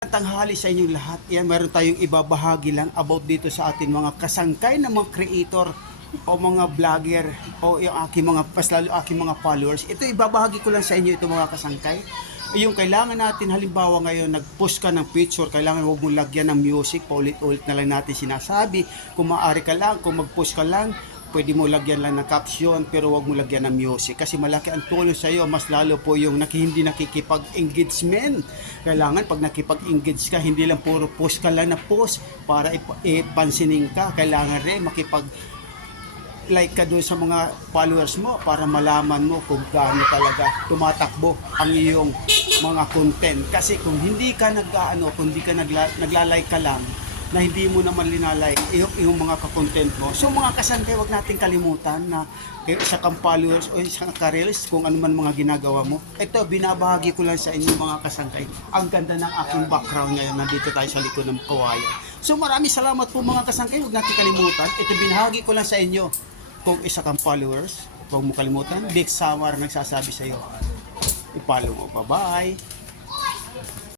Tanghali sa inyong lahat. Yan, meron tayong ibabahagi lang about dito sa atin mga kasangkay na mga creator o mga vlogger o yung aking mga lalo aking mga followers. Ito ibabahagi ko lang sa inyo ito mga kasangkay. Yung kailangan natin halimbawa ngayon nag-post ka ng picture, kailangan huwag mong lagyan ng music, paulit-ulit na lang natin sinasabi. Kung maaari ka lang, kung mag-post ka lang, pwede mo lagyan lang ng caption pero wag mo lagyan ng music kasi malaki ang tulong sa iyo, mas lalo po yung hindi nakikipag-engagement. Kailangan pag nakipag-engage ka, hindi lang puro post ka lang na post para ipansinin ka, kailangan rin makipag like ka doon sa mga followers mo para malaman mo kung gaano talaga tumatakbo ang iyong mga content. Kasi kung hindi ka kung hindi ka nagla-like ka lang na hindi mo naman linalike yung mga ka-content mo. So mga kasangkay, wag natin kalimutan na isa kang followers o isang ka-reels kung ano man mga ginagawa mo. Ito, binabahagi ko lang sa inyo mga kasangkay. Ang ganda ng aking background ngayon. Nandito tayo sa likod ng kawayan. So maraming salamat po mga kasangkay. Wag natin kalimutan. Ito, binahagi ko lang sa inyo. Kung isa kang followers, huwag mo kalimutan. Big Samar nagsasabi sa iyo. I-follow mo. Bye-bye.